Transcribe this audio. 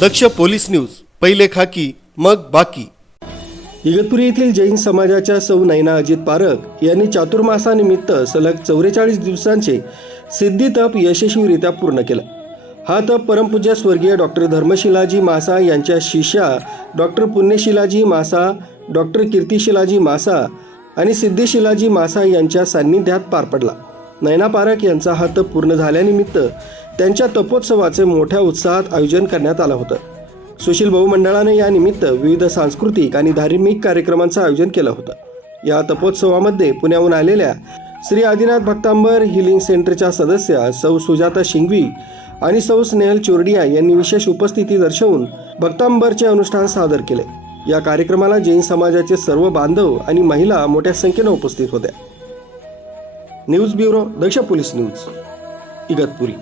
दक्ष police news पहिले खाकी मग बाकी. इगतपुरी येथील जैन समाजाच्या सौ नैना अजित पारख यांनी चातुर्मासानिमित्त सलग चौवेचाळीस दिवसांचे सिद्धी तप यशस्वीरित्या पूर्ण केला. हा तप परमपूज्य स्वर्गीय डॉक्टर धर्मशिलाजी मासा यांच्या शिष्या डॉक्टर पुण्यशिलाजी मासा डॉक्टर कीर्तिशिलाजी मासा आणि सिद्धिशिलाजी मासा यांच्या सान्निध्यात पार पडला. नैना पारख यांचा हा तप पूर्ण झाल्यानिमित्त त्यांच्या तपोत्सवाचे मोठ्या उत्साहात आयोजन करण्यात आलं होतं. सुशील भाऊ मंडळाने या निमित्त विविध सांस्कृतिक आणि धार्मिक कार्यक्रमांचं आयोजन केलं होतं. या तपोत्सवामध्ये पुण्याहून आलेल्या श्री आदिनाथ भक्तांबर हिलिंग सेंटरच्या सदस्या सौ सुजाता शिंगवी आणि सौ स्नेहल चोरडिया यांनी विशेष उपस्थिती दर्शवून भक्तांबरचे अनुष्ठान सादर केले. या कार्यक्रमाला जैन समाजाचे सर्व बांधव आणि महिला मोठ्या संख्येनं उपस्थित होत्या. News bureau Daksh police news Igatpuri.